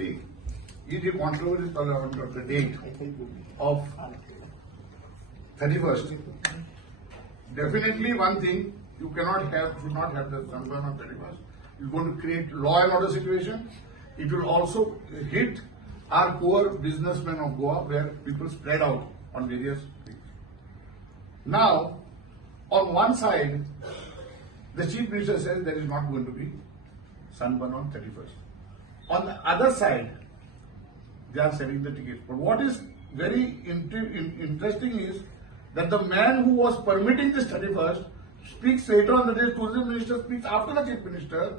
See, if the controversy is around the date of 31st, definitely one thing you should not have the Sunburn on 31st. It's going to create law and order situation. It will also hit our poor businessmen of Goa, where people spread out on various things. Now, on one side, the Chief Minister says there is not going to be Sunburn on 31st. On the other side, they are selling the tickets. But what is very interesting is that the man who was permitting this 31st speaks later on the day. Tourism Minister speaks after the Chief Minister,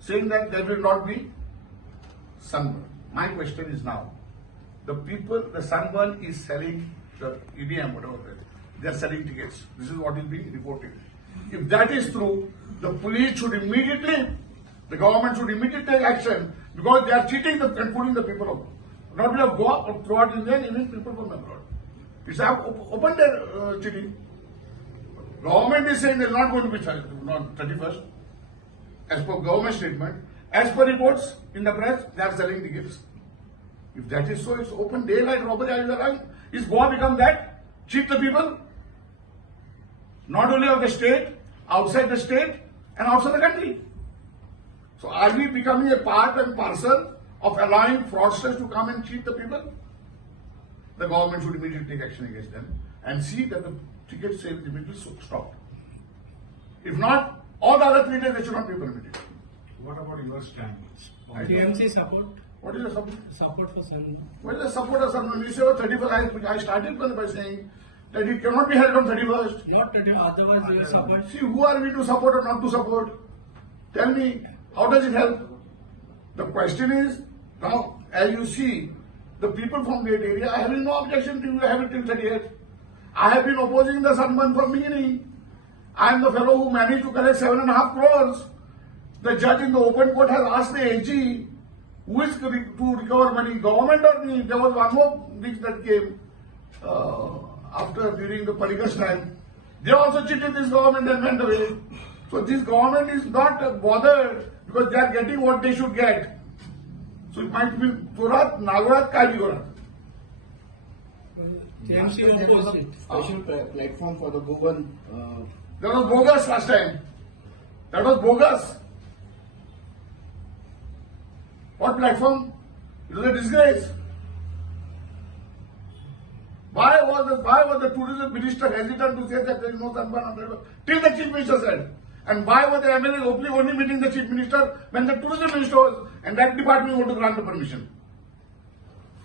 saying that there will not be Sunburn. My question is now, the Sunburn is selling the EDM, whatever it is. They are selling tickets. This is what is being reported. If that is true, the police should immediately, the government should immediately take action, because they are cheating and putting the people of, not only of Goa, but throughout India and even people from abroad. It's open their cheating. Government is saying they are not going to be 31st, as per government statement. As per reports in the press, they are selling tickets. If that is so, it's open daylight robbery. Is Goa become that? Cheat the people? Not only of the state, outside the state, and outside the country. So are we becoming a part and parcel of allowing fraudsters to come and cheat the people? The government should immediately take action against them and see that the ticket sales immediately stopped. If not, all the other 3 days they should not be permitted. What about your stand? TMC support? What is the support? Support for Sunburn. What is the support of Sunburn? You say 31st, I started by saying that it cannot be held on 31st. Not 31st, otherwise you support. See, who are we to support or not to support? Tell me, how does it help? The question is, now, as you see, the people from that area are having no objection to have it till 30th. I have been opposing the Sunburn from beginning. I am the fellow who managed to collect 7.5 crores. The judge in the open court has asked the AG, who is to recover money, government or me? There was one more thing that came during the Palikas time. They also cheated this government and went away. So this government is not bothered because they are getting what they should get. So it might be Turat, Nagarat, Kaibigorat. TMC There was a opposite. special platform for the Goan. That was bogus last time. That was bogus. What platform? It was a disgrace. Why was the tourism minister hesitant to say that there is no Sunburn on 31st? Till the Chief Minister said. And why were the MLAs only meeting the Chief Minister when the tourism minister was, and that department wanted to grant the permission?